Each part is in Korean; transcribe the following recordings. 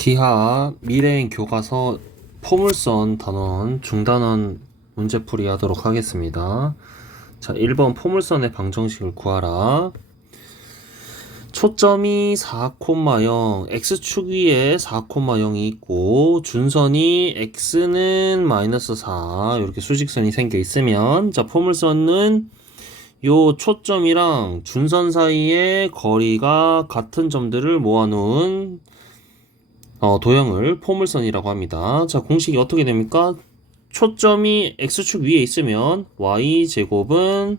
기하 미래행 교과서 포물선 단원 중단원 문제풀이 하도록 하겠습니다. 자, 1번 포물선의 방정식을 구하라. 초점이 4,0, x축 위에 4,0이 있고 준선이 x는 마이너스 4 이렇게 수직선이 생겨 있으면, 자, 포물선은 요 초점이랑 준선 사이의 거리가 같은 점들을 모아놓은 도형을 포물선이라고 합니다. 자, 공식이 어떻게 됩니까? 초점이 x축 위에 있으면 y제곱은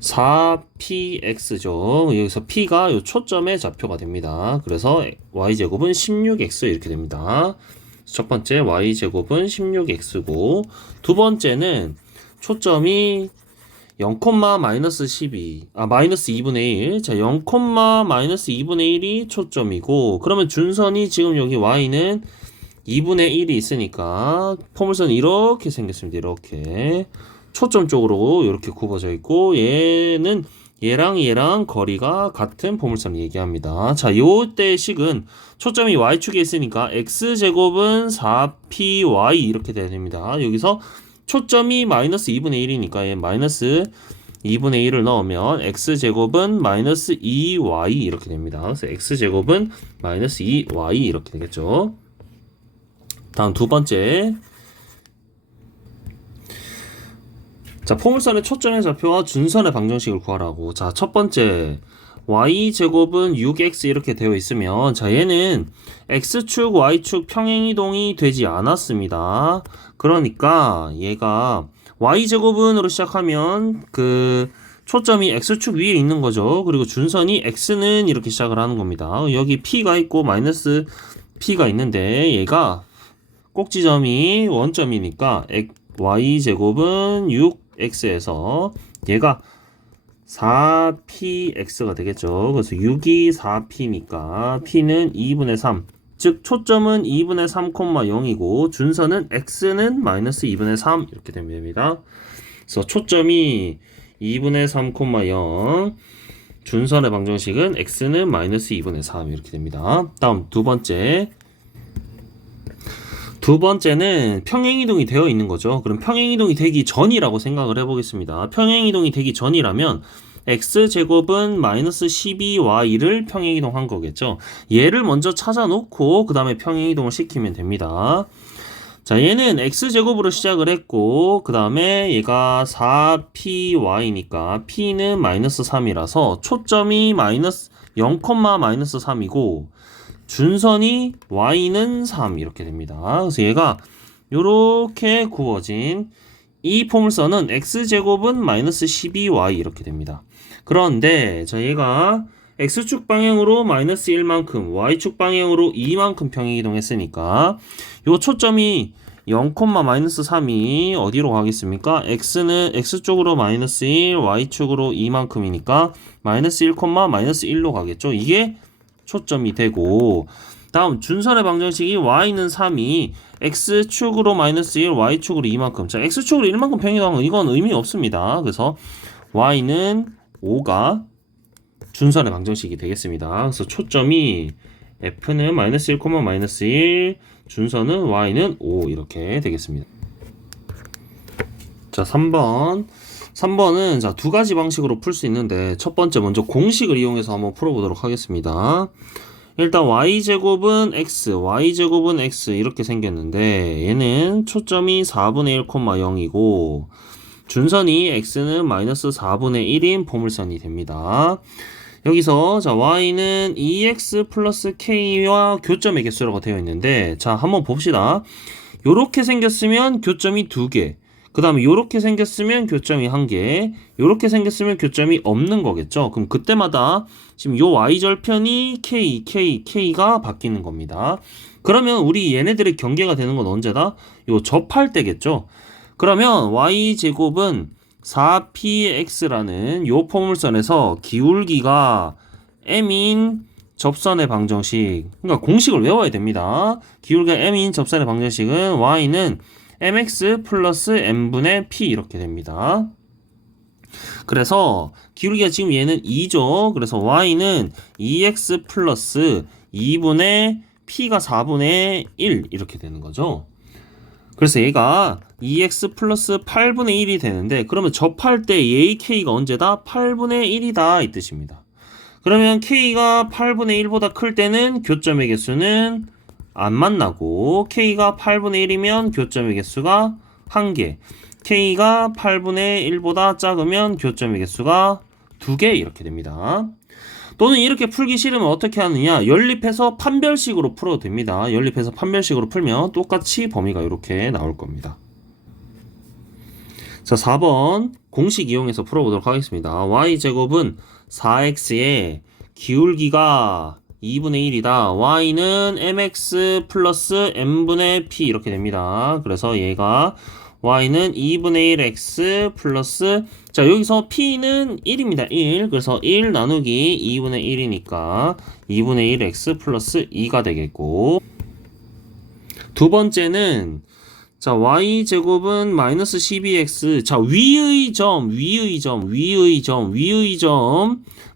4px죠. 여기서 p가 요 초점의 좌표가 됩니다. 그래서 y제곱은 16x 이렇게 됩니다. 첫 번째 y제곱은 16x고, 두 번째는 초점이 0, 마이너스 12, 마이너스 2분의 1. 자, 0, 마이너스 2분의 1이 초점이고, 그러면 준선이 지금 여기 y는 2분의 1이 있으니까, 포물선이 이렇게 생겼습니다. 이렇게. 초점 쪽으로 이렇게 굽어져 있고, 얘는 얘랑 거리가 같은 포물선을 얘기합니다. 자, 요때 식은 초점이 y축에 있으니까 x제곱은 4py 이렇게 돼야 됩니다. 여기서 초점이 마이너스 2분의 1이니까 얘 마이너스 2분의 1을 넣으면 x제곱은 마이너스 2y 이렇게 됩니다. 그래서 x제곱은 마이너스 2y 이렇게 되겠죠. 다음 두 번째. 자, 포물선의 초점의 좌표와 준선의 방정식을 구하라고. 자, 첫 번째 y제곱은 6x 이렇게 되어 있으면, 자, 얘는 x축 y축 평행이동이 되지 않았습니다. 그러니까 얘가 y제곱은으로 시작하면 그 초점이 x축 위에 있는 거죠. 그리고 준선이 x는 이렇게 시작을 하는 겁니다. 여기 p가 있고 마이너스 p가 있는데 얘가 꼭지점이 원점이니까 y제곱은 6x에서 얘가 4px가 되겠죠. 그래서 6이 4p니까 p는 2분의 3, 즉 초점은 2분의 3,0이고 준선은 x는 마이너스 2분의 3 이렇게 됩니다. 그래서 초점이 2분의 3,0, 준선의 방정식은 x는 마이너스 2분의 3 이렇게 됩니다. 다음 두 번째는 평행이동이 되어 있는 거죠. 그럼 평행이동이 되기 전이라고 생각을 해보겠습니다. 평행이동이 되기 전이라면 x제곱은 마이너스 12y를 평행이동한 거겠죠. 얘를 먼저 찾아놓고 그 다음에 평행이동을 시키면 됩니다. 자, 얘는 x제곱으로 시작을 했고 그 다음에 얘가 4py니까 p는 마이너스 3이라서 초점이 마이너스 0, 마이너스 3이고 준선이 y는 3 이렇게 됩니다. 그래서 얘가 요렇게 구워진 이 포물선은 x제곱은 마이너스 12y 이렇게 됩니다. 그런데 자, 얘가 x축 방향으로 마이너스 1만큼 y축 방향으로 2만큼 평행이동했으니까 요 초점이 0, 마이너스 3이 어디로 가겠습니까? x는 x쪽으로 마이너스 1, y축으로 2만큼이니까 마이너스 1, 마이너스 1로 가겠죠. 이게 초점이 되고, 다음 준선의 방정식이 y는 3이 x축으로 마이너스 1, y축으로 2만큼. 자, x축으로 1만큼 평행이동한 건 이건 의미 없습니다. 그래서 y는 5가 준선의 방정식이 되겠습니다. 그래서 초점이 f는 마이너스 1, 마이너스 1, 준선은 y는 5 이렇게 되겠습니다. 자, 3번은 자, 두 가지 방식으로 풀 수 있는데, 첫 번째 먼저 공식을 이용해서 한번 풀어보도록 하겠습니다. 일단 y제곱은 x 이렇게 생겼는데, 얘는 초점이 4분의 1, 0이고 준선이 x는 마이너스 4분의 1인 포물선이 됩니다. 여기서 자, y는 2x 플러스 k와 교점의 개수라고 되어 있는데, 자, 한번 봅시다. 요렇게 생겼으면 교점이 2개, 그 다음에 요렇게 생겼으면 교점이 1개, 요렇게 생겼으면 교점이 없는 거겠죠. 그럼 그때마다 지금 요 y절편이 k가 바뀌는 겁니다. 그러면 우리 얘네들의 경계가 되는 건 언제다? 요 접할 때겠죠. 그러면 y제곱은 4px라는 요 포물선에서 기울기가 m인 접선의 방정식, 그러니까 공식을 외워야 됩니다. 기울기가 m인 접선의 방정식은 y는 mx 플러스 m분의 p 이렇게 됩니다. 그래서 기울기가 지금 얘는 2죠. 그래서 y는 2x 플러스 2분의 p가 4분의 1 이렇게 되는 거죠. 그래서 얘가 2x 플러스 8분의 1이 되는데, 그러면 접할 때 얘의 k가 언제다? 8분의 1이다 이 뜻입니다. 그러면 k가 8분의 1보다 클 때는 교점의 개수는 안 만나고, k가 8분의 1이면 교점의 개수가 1개, k가 8분의 1보다 작으면 교점의 개수가 2개 이렇게 됩니다. 또는 이렇게 풀기 싫으면 어떻게 하느냐, 연립해서 판별식으로 풀어도 됩니다. 연립해서 판별식으로 풀면 똑같이 범위가 이렇게 나올 겁니다. 자, 4번 공식 이용해서 풀어보도록 하겠습니다. y제곱은 4x의 기울기가 2분의 1이다. y는 mx 플러스 n분의 p 이렇게 됩니다. 그래서 얘가 y는 2분의 1x 플러스, 자 여기서 p는 1입니다. 1. 그래서 1 나누기 2분의 1이니까 2분의 1x 플러스 2가 되겠고, 두 번째는 자 y제곱은 마이너스 12x, 자 위의 점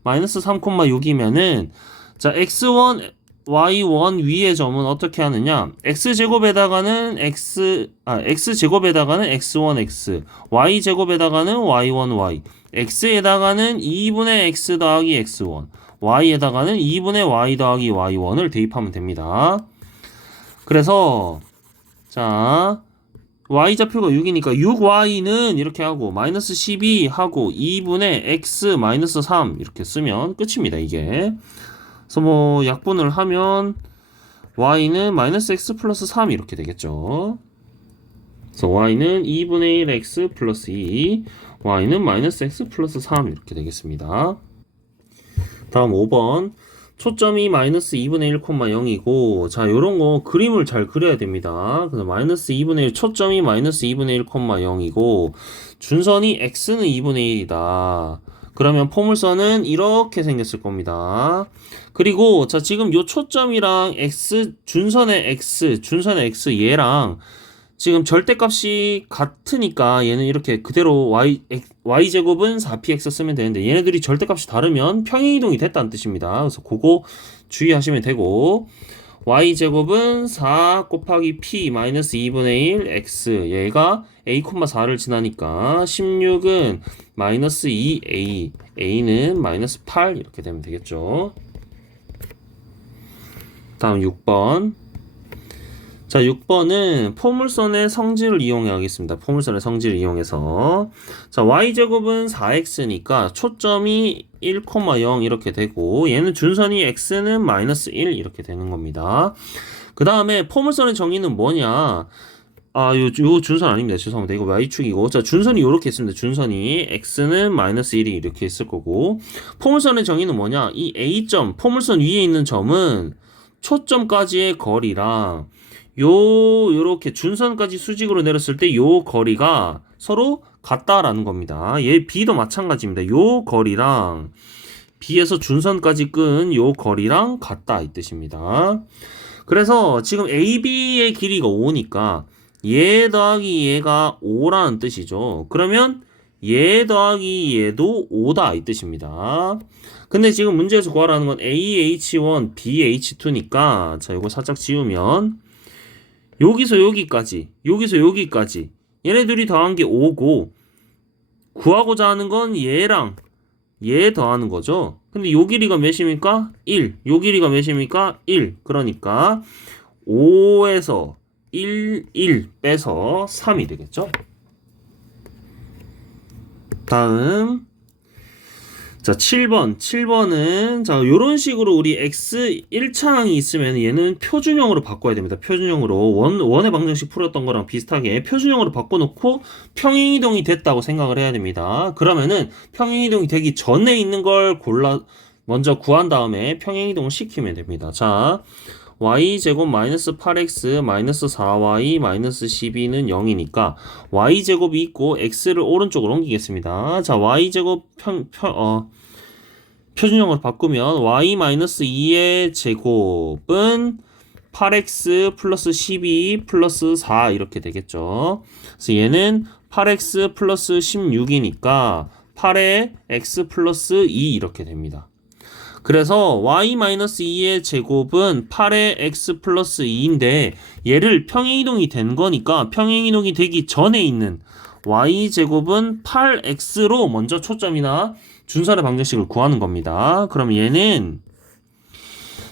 마이너스 3,6이면은 자 x1 y1 위의 점은 어떻게 하느냐, x제곱에다가는 x제곱에다가는 x1x, y제곱에다가는 y1y, x에다가는 2분의 x 더하기 x1, y에다가는 2분의 y 더하기 y1을 대입하면 됩니다. 그래서 자 y좌표가 6이니까 6y는 이렇게 하고 마이너스 12 하고 2분의 x 마이너스 3 이렇게 쓰면 끝입니다. 이게 그래서 뭐 약분을 하면 y는 마이너스 x 플러스 3 이렇게 되겠죠. 그래서 y는 2분의 1 x 플러스 2, y는 마이너스 x 플러스 3 이렇게 되겠습니다. 다음 5번 초점이 마이너스 2분의 1, 0이고, 자 요런 거 그림을 잘 그려야 됩니다. 그래서 마이너스 2분의 1, 초점이 마이너스 2분의 1, 0이고 준선이 x는 2분의 1이다. 그러면 포물선은 이렇게 생겼을 겁니다. 그리고 자 지금 요 초점이랑 x, 준선의 x 얘랑 지금 절대값이 같으니까 얘는 이렇게 그대로 y제곱은 4px 쓰면 되는데, 얘네들이 절대값이 다르면 평행이동이 됐다는 뜻입니다. 그래서 그거 주의하시면 되고, y제곱은 4 곱하기 p 마이너스 2분의 1 x, 얘가 a,4를 지나니까 16은 마이너스 2a, a는 마이너스 8 이렇게 되면 되겠죠. 다음 6번. 자 6번은 포물선의 성질을 이용하겠습니다. 포물선의 성질을 이용해서 자 y제곱은 4x니까 초점이 1,0 이렇게 되고, 얘는 준선이 x는 마이너스 1 이렇게 되는 겁니다. 그 다음에 포물선의 정의는 뭐냐, 요 준선 아닙니다. 죄송합니다. 이거 y축이고, 자 준선이 이렇게 있습니다. 준선이 x는 마이너스 1이 이렇게 있을 거고, 포물선의 정의는 뭐냐, 이 a점, 포물선 위에 있는 점은 초점까지의 거리랑 요렇게 준선까지 수직으로 내렸을 때 요 거리가 서로 같다라는 겁니다. 얘 b도 마찬가지입니다. 요 거리랑 b에서 준선까지 끈 요 거리랑 같다 이 뜻입니다. 그래서 지금 AB의 길이가 5니까 얘 더하기 얘가 5라는 뜻이죠. 그러면 얘 더하기 얘도 5다 이 뜻입니다. 근데 지금 문제에서 구하라는 건 AH1, BH2니까 자 이거 살짝 지우면 여기서 여기까지 얘네들이 더한 게 5고, 구하고자 하는 건 얘랑 얘 더하는 거죠. 근데 요 길이가 몇입니까? 1. 요 길이가 몇입니까? 1. 그러니까 5에서 1 빼서 3이 되겠죠. 다음 자 7번은 자 요런 식으로 우리 x 1차항이 있으면 얘는 표준형으로 바꿔야 됩니다. 표준형으로 원의 방정식 풀었던 거랑 비슷하게 표준형으로 바꿔놓고 평행이동이 됐다고 생각을 해야 됩니다. 그러면은 평행이동이 되기 전에 있는 걸 먼저 구한 다음에 평행이동을 시키면 됩니다. 자 y제곱 마이너스 8x 마이너스 4y 마이너스 12는 0이니까 y제곱이 있고 x를 오른쪽으로 옮기겠습니다. 자 y제곱 표준형으로 바꾸면 y 마이너스 2의 제곱은 8x 플러스 12 플러스 4 이렇게 되겠죠. 그래서 얘는 8x 플러스 16이니까 8에 x 플러스 2 이렇게 됩니다. 그래서 y-2의 제곱은 8의 x 플러스 2인데 얘를 평행이동이 된 거니까 평행이동이 되기 전에 있는 y제곱은 8x로 먼저 초점이나 준선의 방정식을 구하는 겁니다. 그럼 얘는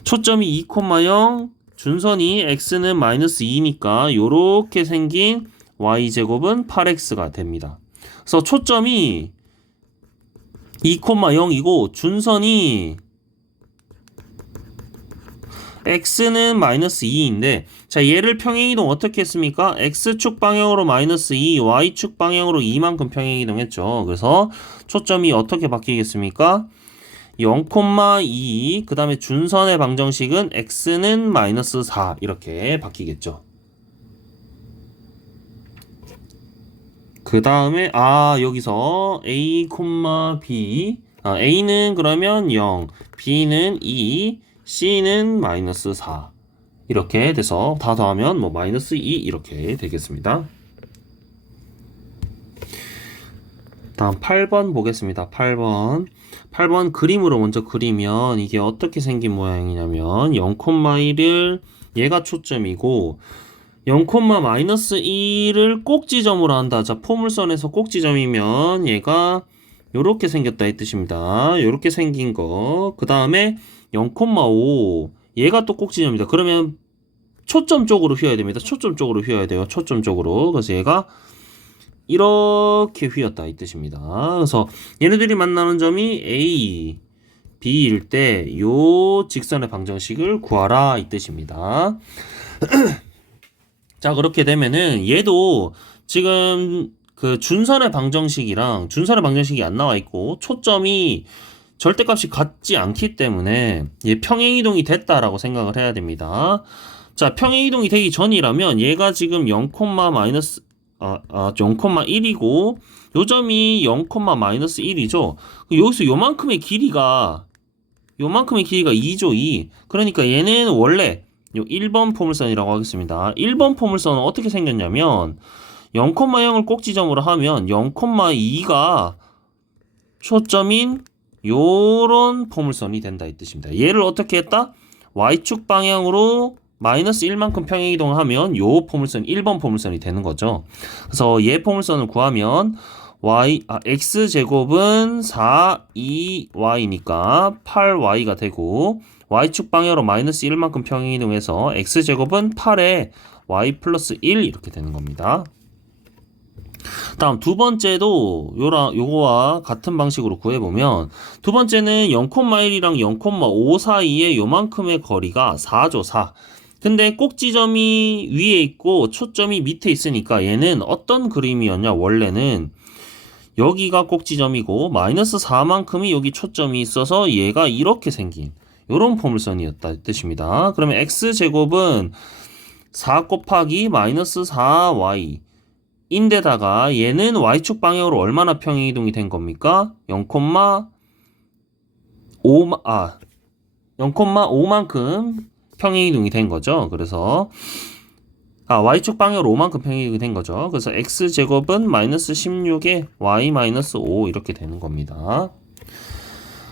초점이 2,0, 준선이 x는 마이너스 2니까 요렇게 생긴 y제곱은 8x가 됩니다. 그래서 초점이 2,0이고 준선이 x는 마이너스 2인데 자 얘를 평행이동 어떻게 했습니까? x축 방향으로 마이너스 2, y축 방향으로 2만큼 평행이동했죠. 그래서 초점이 어떻게 바뀌겠습니까? 0,2 그 다음에 준선의 방정식은 x는 마이너스 4 이렇게 바뀌겠죠. 그 다음에 여기서 a, b a는 그러면 0, b는 2, c는 마이너스 4 이렇게 돼서 다 더하면 뭐 마이너스 2 이렇게 되겠습니다. 다음 8번 보겠습니다. 8번 그림으로 먼저 그리면 이게 어떻게 생긴 모양이냐면 0,1을 얘가 초점이고 0,-1을 꼭지점으로 한다. 자, 포물선에서 꼭지점이면 얘가 요렇게 생겼다 이 뜻입니다. 요렇게 생긴 거. 그 다음에 0,5 얘가 또 꼭지점이다. 그러면 초점 쪽으로 휘어야 됩니다. 초점 쪽으로 휘어야 돼요. 초점 쪽으로. 그래서 얘가 이렇게 휘었다 이 뜻입니다. 그래서 얘네들이 만나는 점이 A, B일 때 요 직선의 방정식을 구하라 이 뜻입니다. 자, 그렇게 되면은 얘도 지금 그 준선의 방정식이 안 나와 있고 초점이 절대값이 같지 않기 때문에 얘 평행이동이 됐다라고 생각을 해야 됩니다. 자, 평행이동이 되기 전이라면 얘가 지금 0,1이고 요 점이 0,-1이죠. 여기서 요만큼의 길이가 2죠, 2. 그러니까 얘는 원래 요 1번 포물선이라고 하겠습니다. 1번 포물선은 어떻게 생겼냐면 0,0을 꼭지점으로 하면 0,2가 초점인 요런 포물선이 된다 이 뜻입니다. 얘를 어떻게 했다? y축 방향으로 마이너스 1만큼 평행이동하면 요 포물선 1번 포물선이 되는 거죠. 그래서 얘 포물선을 구하면 x제곱은 4, 2y니까 8y가 되고 y축 방향으로 마이너스 1만큼 평행이동해서 x제곱은 8에 y 플러스 1 이렇게 되는 겁니다. 다음 두 번째도 요거와 같은 방식으로 구해보면 두 번째는 0,1이랑 0,5 사이에 요만큼의 거리가 4죠, 4. 근데 꼭지점이 위에 있고 초점이 밑에 있으니까 얘는 어떤 그림이었냐? 원래는 여기가 꼭지점이고 마이너스 4만큼이 여기 초점이 있어서 얘가 이렇게 생긴 요런 포물선이었다 뜻입니다. 그러면 x제곱은 4 곱하기 마이너스 4y 인데다가 얘는 y축 방향으로 얼마나 평행이동이 된 겁니까? 0,5만큼 평행이동이 된 거죠. 그래서 y축 방향으로 5만큼 평행이동이 된 거죠. 그래서 x제곱은 마이너스 16에 y 마이너스 5 이렇게 되는 겁니다.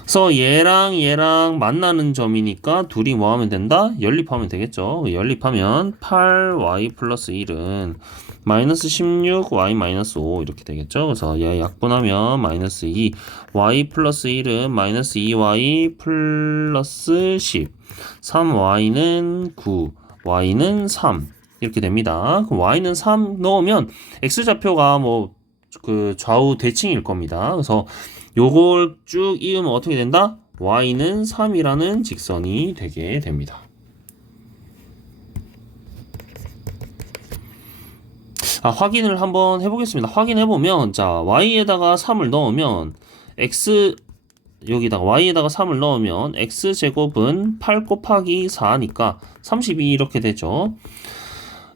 그래서 얘랑 만나는 점이니까 둘이 뭐 하면 된다? 연립하면 되겠죠. 연립하면 8y 플러스 1은 마이너스 16 y 마이너스 5 이렇게 되겠죠. 그래서 얘 약분하면 마이너스 2 y 플러스 1은 마이너스 2y 플러스 10 3y는 9 y는 3 이렇게 됩니다. 그럼 y는 3 넣으면 x좌표가 뭐 그 좌우 대칭일 겁니다. 그래서 요걸 쭉 이으면 어떻게 된다? y는 3이라는 직선이 되게 됩니다. 확인을 한번 해보겠습니다. 확인해보면 자 y에다가 3을 넣으면 여기다가 y에다가 3을 넣으면 x제곱은 8 곱하기 4니까 32 이렇게 되죠.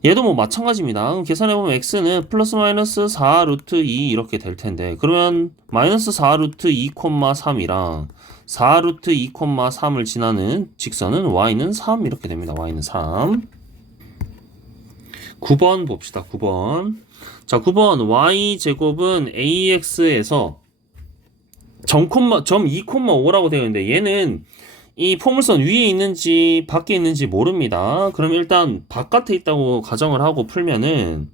얘도 뭐 마찬가지입니다. 그럼 계산해보면 x는 플러스 마이너스 4 루트 2 이렇게 될 텐데 그러면 마이너스 4 루트 2, 3이랑 4 루트 2, 3을 지나는 직선은 y는 3 이렇게 됩니다. y는 3. 9번 봅시다. 9번. 자, 9번 y제곱은 ax에서 점 2,5라고 되어 있는데 얘는 이 포물선 위에 있는지 밖에 있는지 모릅니다. 그럼 일단 바깥에 있다고 가정을 하고 풀면은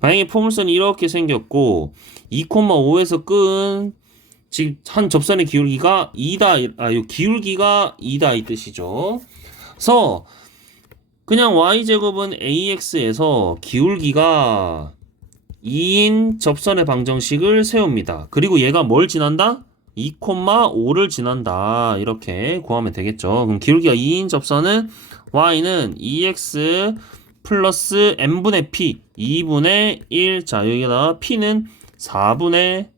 만약에 포물선이 이렇게 생겼고 2,5에서 끈 지금 한 접선의 기울기가 2다, 요 기울기가 2다 이 뜻이죠. 그래서 그냥 y제곱은 ax에서 기울기가 2인 접선의 방정식을 세웁니다. 그리고 얘가 뭘 지난다? 2,5를 지난다. 이렇게 구하면 되겠죠. 그럼 기울기가 2인 접선은 y는 2x 플러스 n분의 p 2분의 1. 자, 여기다가 p는 4분의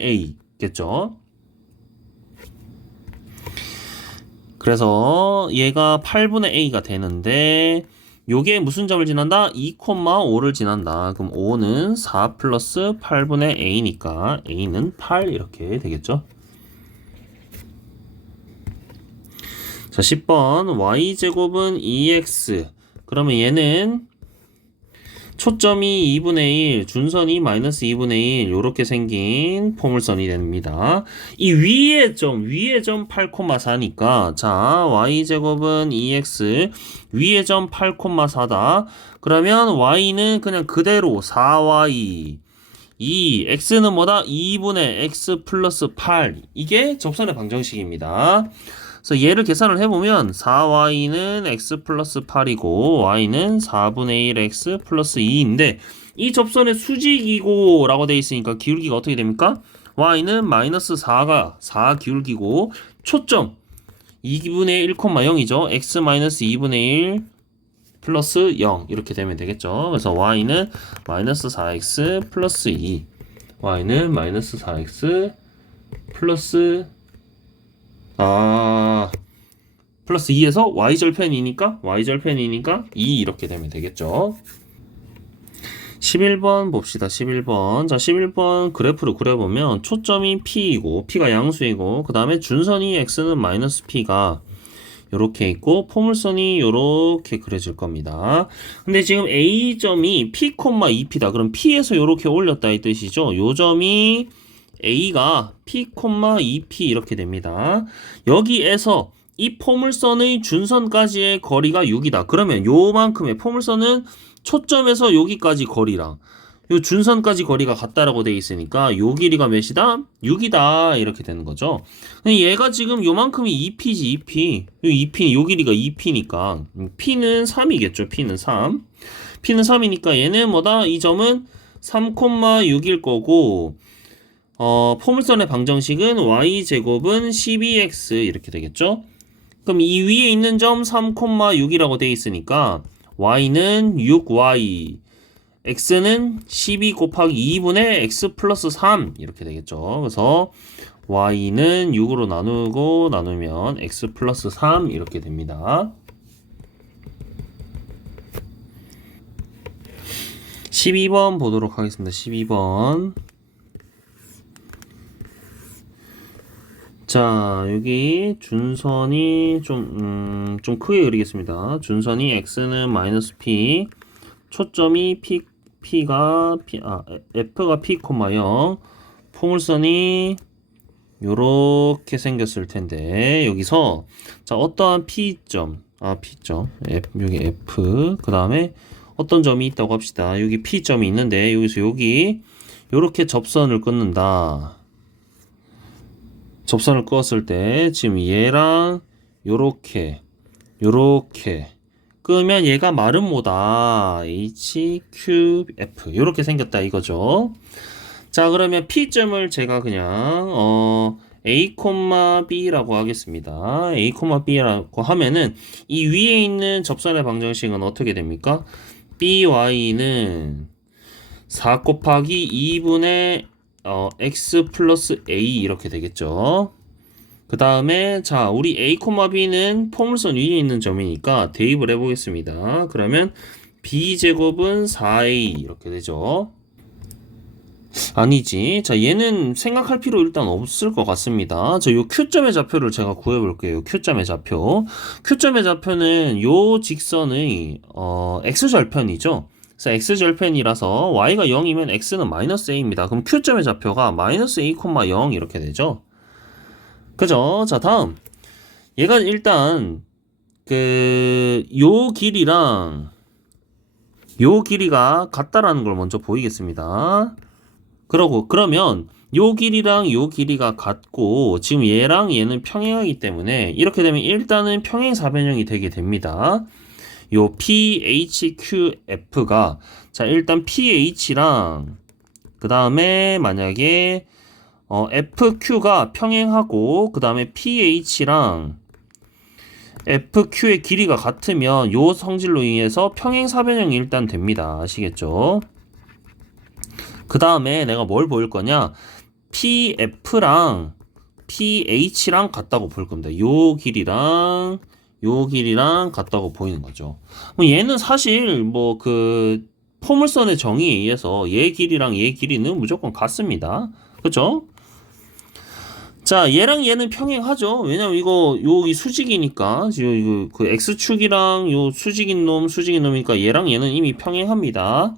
a겠죠. 그래서 얘가 8분의 a가 되는데 요게 무슨 점을 지난다? 2,5를 지난다. 그럼 5는 4 플러스 8분의 a니까 a는 8 이렇게 되겠죠. 자, 10번 y제곱은 2x. 그러면 얘는 초점이 2분의 1, 준선이 마이너스 2분의 1 요렇게 생긴 포물선이 됩니다. 이 위의 점 8,4니까 자 y제곱은 2x 위의 점 8,4다. 그러면 y는 그냥 그대로 4y x는 뭐다? 2분의 x 플러스 8 이게 접선의 방정식입니다. 그래서 얘를 계산을 해보면 4y는 x 플러스 8이고 y는 4분의 1 x 플러스 2인데 이 접선의 수직이고 라고 되어 있으니까 기울기가 어떻게 됩니까? y는 마이너스 4가 4 기울기고 초점 2분의 1,0이죠. x 마이너스 2분의 1 플러스 0 이렇게 되면 되겠죠. 그래서 y는 마이너스 4x 플러스 2 y는 마이너스 4x 플러스 플러스 2에서 y절편이니까 2 이렇게 되면 되겠죠. 11번 봅시다. 11번. 자, 11번 그래프를 그려보면 초점이 P이고 P가 양수이고 그 다음에 준선이 X는 마이너스 P가 요렇게 있고 포물선이 요렇게 그려질 겁니다. 근데 지금 A점이 P, 2P다. 그럼 P에서 요렇게 올렸다 이 뜻이죠. 요 점이 A가 P, 2P 이렇게 됩니다. 여기에서 이 포물선의 준선까지의 거리가 6이다. 그러면 요만큼의 포물선은 초점에서 여기까지 거리랑 요 준선까지 거리가 같다라고 돼 있으니까 요 길이가 몇이다? 6이다. 이렇게 되는 거죠. 근데 얘가 지금 요만큼이 2P지 2P. 요 길이가 2P니까 P는 3이겠죠. P는 3. P는 3이니까 얘는 뭐다? 이 점은 3,6일 거고 포물선의 방정식은 y제곱은 12x 이렇게 되겠죠? 그럼 이 위에 있는 점 3,6이라고 되어 있으니까 y는 6y, x는 12 곱하기 2분의 x 플러스 3 이렇게 되겠죠. 그래서 y는 6으로 나누면 x 플러스 3 이렇게 됩니다. 12번 보도록 하겠습니다. 12번. 자, 여기 준선이 좀 크게 그리겠습니다. 준선이 x는 마이너스 p, 초점이 f가 p, 0, 포물선이 요렇게 생겼을 텐데, 여기서, 자, 어떠한 p점, 여기 f, 그 다음에 어떤 점이 있다고 합시다. 여기 p점이 있는데, 여기서 여기, 요렇게 접선을 끊는다. 접선을 그었을 때 지금 얘랑 요렇게 끄면 얘가 마름모다 H, Q, F 요렇게 생겼다 이거죠. 자, 그러면 P점을 제가 그냥 A, B라고 하겠습니다. A, B라고 하면은 이 위에 있는 접선의 방정식은 어떻게 됩니까? BY는 4 곱하기 2분의 x 플러스 a 이렇게 되겠죠. 그 다음에 자 우리 a, b는 포물선 위에 있는 점이니까 대입을 해보겠습니다. 그러면 b제곱은 4a 이렇게 되죠. 아니지. 자, 얘는 생각할 필요 일단 없을 것 같습니다. 저 요 Q점의 좌표를 제가 구해볼게요. Q점의 좌표. Q점의 좌표는 요 직선의 X절편이죠. 그래서 X절편이라서 Y가 0이면 X는 마이너스 A입니다. 그럼 Q점의 좌표가 마이너스 A, 0 이렇게 되죠. 그죠? 자, 다음. 얘가 일단 요 길이랑 요 길이가 같다라는 걸 먼저 보이겠습니다. 그러면 요 길이랑 요 길이가 같고 지금 얘랑 얘는 평행하기 때문에 이렇게 되면 일단은 평행사변형이 되게 됩니다. 요 PHQF가 자 일단 PH랑 그 다음에 만약에 FQ가 평행하고 그 다음에 PH랑 FQ의 길이가 같으면 요 성질로 인해서 평행사변형이 일단 됩니다. 아시겠죠? 그 다음에 내가 뭘 보일 거냐? PF랑 PH랑 같다고 볼 겁니다. 요 길이랑 같다고 보이는 거죠. 얘는 사실 뭐 포물선의 정의에 의해서 얘 길이랑 얘 길이는 무조건 같습니다. 그쵸? 자, 얘랑 얘는 평행하죠. 왜냐면 이거 여기 수직이니까 이거 그 x축이랑 요 수직인 놈이니까 얘랑 얘는 이미 평행합니다.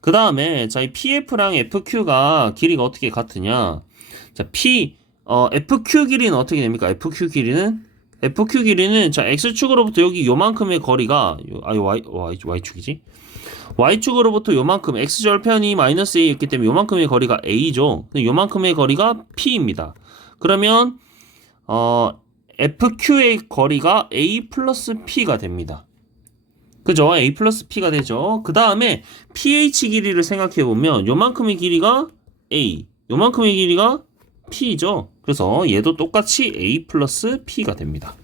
그 다음에 자, 이 PF랑 FQ가 길이가 어떻게 같으냐? 자, FQ 길이는 어떻게 됩니까? FQ 길이는 자, x축으로부터 여기 요만큼의 거리가 y축이지? y축으로부터 요만큼 x절편이 마이너스 a였기 때문에 요만큼의 거리가 a죠. 요만큼의 거리가 p입니다. 그러면 FQ의 거리가 A 플러스 P가 됩니다. 그죠? A 플러스 P가 되죠. 그 다음에 pH 길이를 생각해보면 요만큼의 길이가 A, 요만큼의 길이가 P죠. 그래서 얘도 똑같이 A 플러스 P가 됩니다.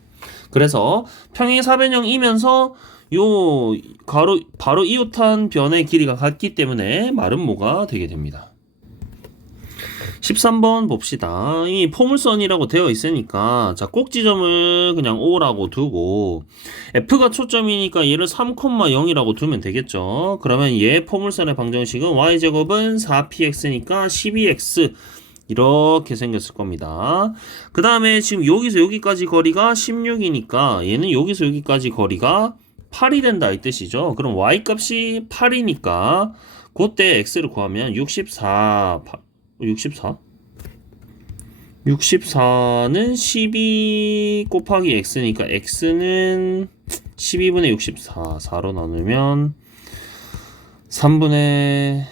그래서 평행사변형이면서 요 바로 이웃한 변의 길이가 같기 때문에 마름모가 되게 됩니다. 13번 봅시다. 이 포물선이라고 되어 있으니까 자 꼭지점을 그냥 O라고 두고 F가 초점이니까 얘를 3,0이라고 두면 되겠죠. 그러면 얘 포물선의 방정식은 y제곱은 4px니까 12x 이렇게 생겼을 겁니다. 그 다음에 지금 여기서 여기까지 거리가 16이니까 얘는 여기서 여기까지 거리가 8이 된다 이 뜻이죠. 그럼 y값이 8이니까 그때 x를 구하면 64는 12 곱하기 x니까 x는 12분의 64 4로 나누면 3분의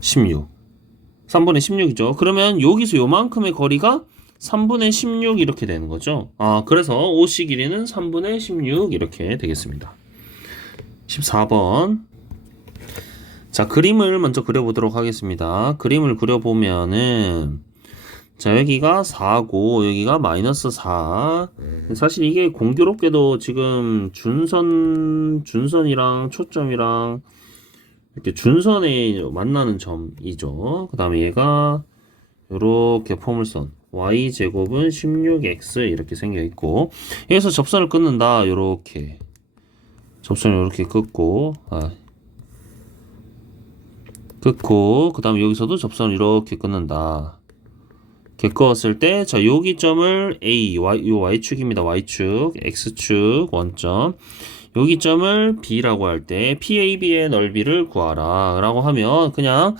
16이죠. 그러면 여기서 요만큼의 거리가 3분의 16 이렇게 되는 거죠. 그래서 OC 길이는 3분의 16 이렇게 되겠습니다. 14번. 자, 그림을 먼저 그려보도록 하겠습니다. 그림을 그려보면은, 자, 여기가 4고, 여기가 마이너스 4. 사실 이게 공교롭게도 지금 준선이랑 초점이랑 이렇게 준선에 만나는 점이죠. 그 다음에 얘가 요렇게 포물선. y제곱은 16x 이렇게 생겨있고, 여기서 접선을 끊는다. 요렇게. 접선을 요렇게 끊고, 그 다음에 여기서도 접선을 이렇게 끊는다. 이렇게 그었을 때, 자, 여기 점을 A, 요 Y축입니다. Y축, X축, 원점. 여기 점을 B라고 할 때, PAB의 넓이를 구하라. 라고 하면, 그냥,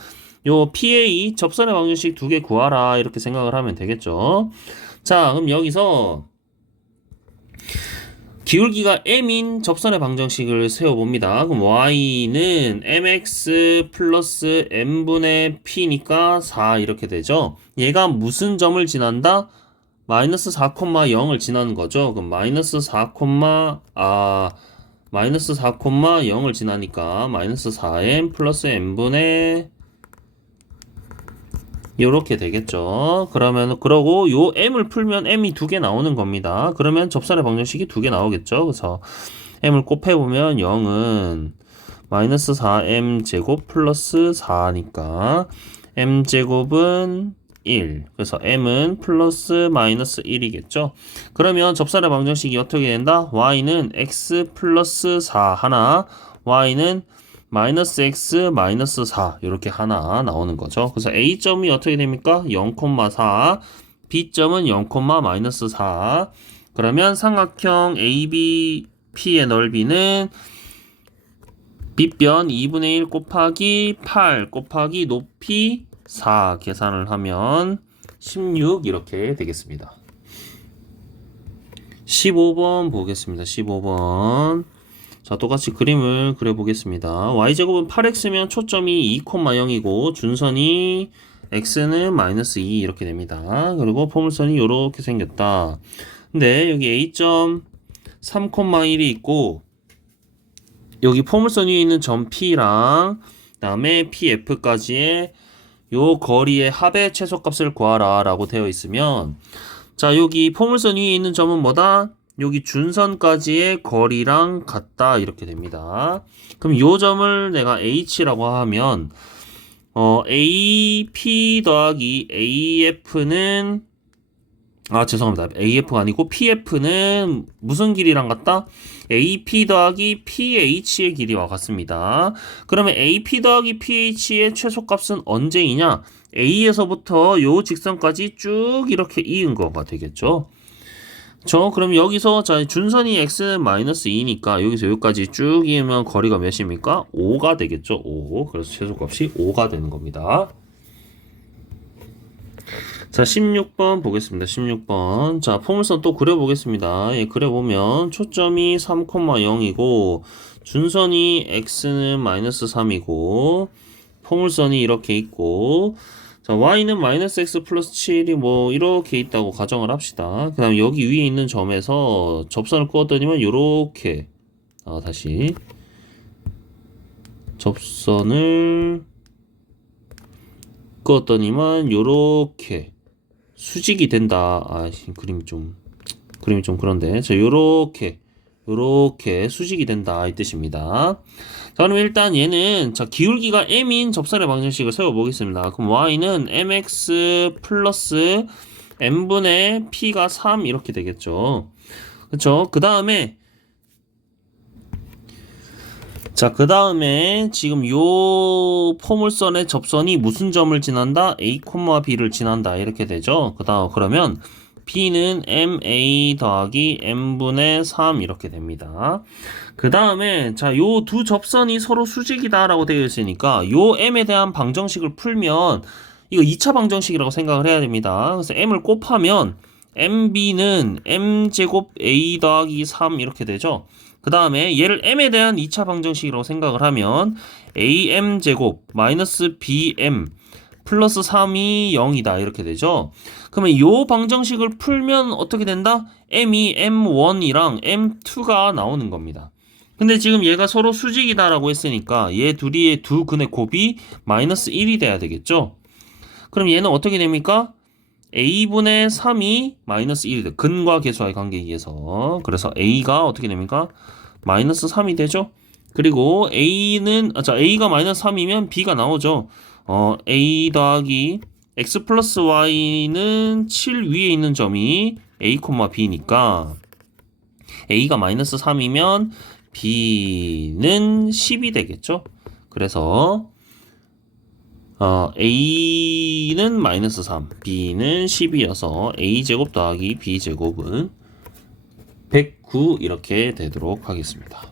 요 PA, 접선의 방정식 2개 구하라. 이렇게 생각을 하면 되겠죠. 자, 그럼 여기서, 기울기가 m인 접선의 방정식을 세워봅니다. 그럼 y는 mx 플러스 m분의 p니까 4 이렇게 되죠. 얘가 무슨 점을 지난다? 마이너스 4,0을 지나는 거죠. 그럼 마이너스 4,0을 지나니까 마이너스 4m 플러스 m분의 요렇게 되겠죠. 그러고 요 m을 풀면 m이 2개 나오는 겁니다. 그러면 접선의 방정식이 2개 나오겠죠. 그래서 m을 곱해보면 0은 마이너스 4m 제곱 플러스 4니까 m 제곱은 1. 그래서 m은 플러스 마이너스 1이겠죠. 그러면 접선의 방정식이 어떻게 된다? y는 x 플러스 4 하나, y는 마이너스 x 마이너스 4 이렇게 하나 나오는 거죠. 그래서 A점이 어떻게 됩니까? 0,4 B점은 0, 마이너스 4 그러면 삼각형 ABP의 넓이는 B변 2분의 1 곱하기 8 곱하기 높이 4 계산을 하면 16 이렇게 되겠습니다. 15번 보겠습니다. 15번. 자, 똑같이 그림을 그려보겠습니다. y제곱은 8x면 초점이 2,0이고 준선이 x는 마이너스 2 이렇게 됩니다. 그리고 포물선이 이렇게 생겼다. 근데 여기 a점 3,1이 있고 여기 포물선 위에 있는 점 P랑 그다음에 PF까지의 요 거리의 합의 최소값을 구하라 라고 되어 있으면 자, 여기 포물선 위에 있는 점은 뭐다? 여기 준선까지의 거리랑 같다 이렇게 됩니다. 그럼 요 점을 내가 H라고 하면 AP 더하기 AF는 죄송합니다. AF가 아니고 PF는 무슨 길이랑 같다? AP 더하기 PH의 길이와 같습니다. 그러면 AP 더하기 PH의 최소값은 언제이냐? A에서부터 요 직선까지 쭉 이렇게 이은 거가 되겠죠. 그럼 여기서 자 준선이 x는 마이너스 2니까 여기서 여기까지 쭉 이으면 거리가 몇입니까? 5가 되겠죠. 5. 그래서 최소값이 5가 되는 겁니다. 자, 16번 보겠습니다. 16번. 자, 포물선 또 그려보겠습니다. 예, 그려보면 초점이 3,0이고 준선이 x는 마이너스 3이고 포물선이 이렇게 있고 자, y는 마이너스 x 플러스 7이 뭐 이렇게 있다고 가정을 합시다. 그 다음 여기 위에 있는 점에서 접선을 그었더니만 요렇게 다시 접선을 그었더니만 요렇게 수직이 된다. 그림이 좀 그런데. 자, 요렇게 수직이 된다. 이 뜻입니다. 자, 그럼 일단 얘는, 자, 기울기가 m인 접선의 방정식을 세워보겠습니다. 그럼 y는 mx 플러스 m분의 p가 3 이렇게 되겠죠. 그쵸? 그 다음에, 지금 요 포물선의 접선이 무슨 점을 지난다? A, B를 지난다. 이렇게 되죠. 그러면 B는 MA 더하기 M분의 3 이렇게 됩니다. 그 다음에 자, 요 두 접선이 서로 수직이다 라고 되어 있으니까 요 M에 대한 방정식을 풀면 이거 2차 방정식이라고 생각을 해야 됩니다. 그래서 M을 곱하면 MB는 M제곱 A 더하기 3 이렇게 되죠. 그 다음에 얘를 m에 대한 2차 방정식이라고 생각을 하면 am제곱 마이너스 bm 플러스 3이 0이다 이렇게 되죠. 그러면 이 방정식을 풀면 어떻게 된다? m이 m1이랑 m2가 나오는 겁니다. 근데 지금 얘가 서로 수직이다 라고 했으니까 얘 둘이의 두 근의 곱이 마이너스 1이 돼야 되겠죠. 그럼 얘는 어떻게 됩니까? a분의 3이 마이너스 1이 돼. 근과 계수와의 관계에 의해서. 그래서 a가 어떻게 됩니까? 마이너스 3이 되죠. 그리고 a가 마이너스 3이면 b가 나오죠. a 더하기 x 플러스 y는 7 위에 있는 점이 a, b니까 a가 마이너스 3이면 b는 10이 되겠죠. 그래서 a는 마이너스 3, b는 10이어서 a제곱 더하기 b제곱은 109 이렇게 되도록 하겠습니다.